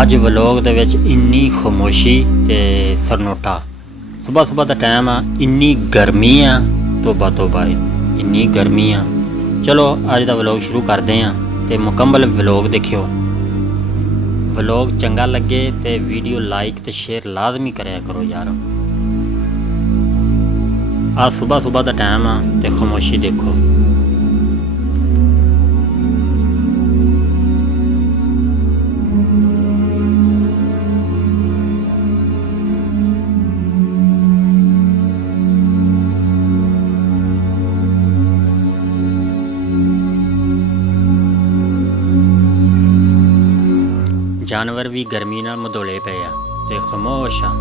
ਅੱਜ ਵਲੋਗ ਦੇ ਵਿੱਚ ਇੰਨੀ ਖਾਮੋਸ਼ੀ ਤੇ ਸਰਨੋਟਾ। ਸੁਬਾਹ ਦਾ ਟਾਈਮ ਆ, ਇੰਨੀ ਗਰਮੀ ਆ, ਤੋਬਾ ਇੰਨੀ ਗਰਮੀ ਆ। ਚਲੋ ਅੱਜ ਦਾ ਵਲੋਗ ਸ਼ੁਰੂ ਕਰਦੇ ਆ ਤੇ ਮੁਕੰਮਲ ਵਲੋਗ ਦੇਖਿਓ। ਵਲੋਗ ਚੰਗਾ ਲੱਗੇ ਤੇ ਵੀਡੀਓ ਲਾਈਕ ਤੇ ਸ਼ੇਅਰ ਲਾਜ਼ਮੀ ਕਰਿਆ ਕਰੋ ਯਾਰ। ਆ ਸੁਬਾਹ ਦਾ ਟਾਈਮ ਆ ਤੇ ਖਾਮੋਸ਼ੀ ਦੇਖੋ। ਜਾਨਵਰ ਵੀ ਗਰਮੀ ਨਾਲ ਮਧੋਲੇ ਪਏ ਆ ਤੇ ਖਾਮੋਸ਼ ਆ।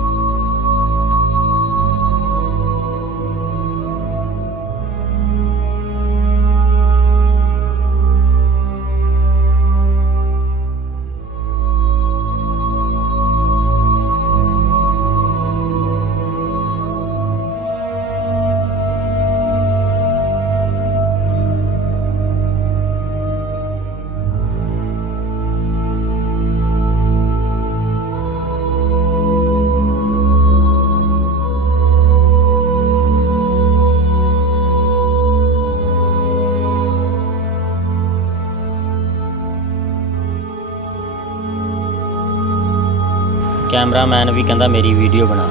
ਕੈਮਰਾਮੈਨ ਵੀ ਕਹਿੰਦਾ ਮੇਰੀ ਵੀਡੀਓ ਬਣਾ।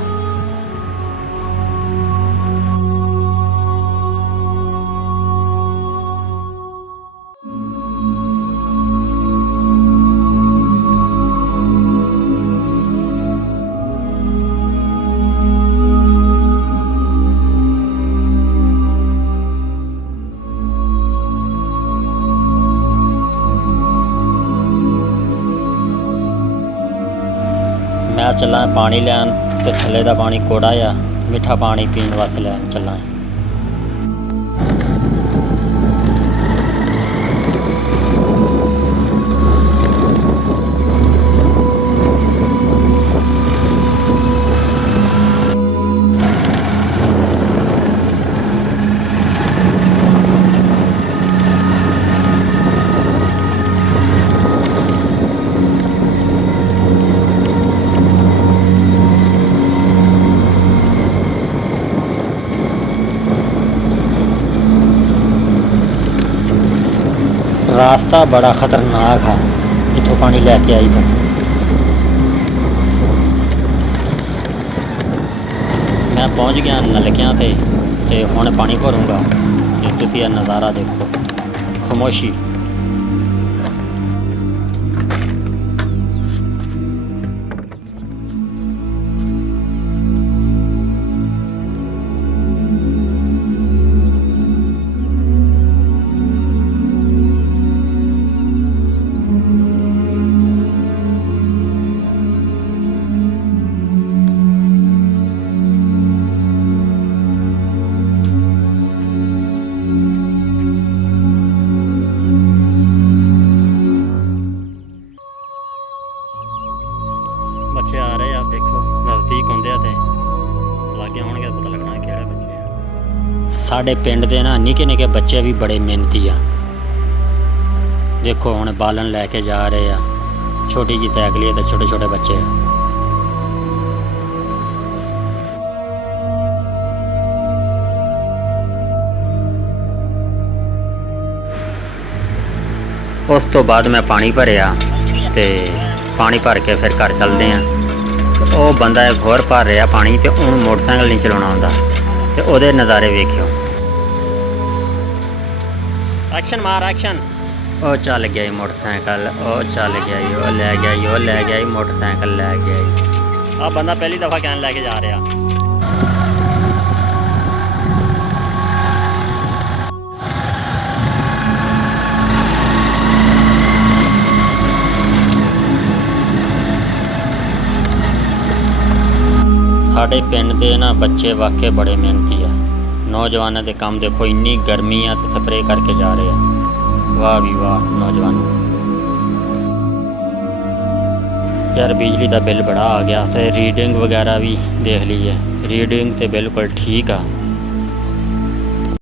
मैं चला पानी लैन ते थल्ले दा पानी कोड़ा आ, मिठा पानी पीने वास्ते लैन चला। रास्ता बड़ा खतरनाक है, इतों पानी लैके आई था। मैं पहुंच गया नलकियां ते हुण पानी भरूंगा ते तुसीं यह नज़ारा देखो। खामोशी। बच्चे आ रहे आप देखो, नज़दीक होंदे ते लागे होणगे पता लगना किहड़े बच्चे आ। साडे पिंड दे ना निक्के निक्के बच्चे भी बड़े मेहनती आ। देखो हुण बालन लैके जा रहे आ, छोटी जी साइकिल है ते छोटे छोटे बच्चे आ। उस तो बाद मैं पानी भरिया ते पानी भर के फिर घर चलते हैं। वो बंदा एक होर भर रहा पानी तो उन्होंने मोटरसाइकिल नहीं चलाना आंदा ते ओहदे नज़ारे वेखियो। एक्शन मार एक्शन। ओ चल गया मोटरसाइकिल, ओ चल गया, ओ ले गया, ओ ले गया, मोटरसाइकिल ले गया। आ बंदा पहली दफ़ा कैन लैके जा रहा। साढ़े पिंड के ना बच्चे वाकई बड़े मेहनती आ। नौजवानों के काम देखो, इन्नी गर्मी आ तो स्प्रे करके जा रहे हैं। वाह भी वाह नौजवानों। यार बिजली का बिल बड़ा आ गया तो रीडिंग वगैरह भी देख ली है, रीडिंग तो बिल्कुल ठीक आ।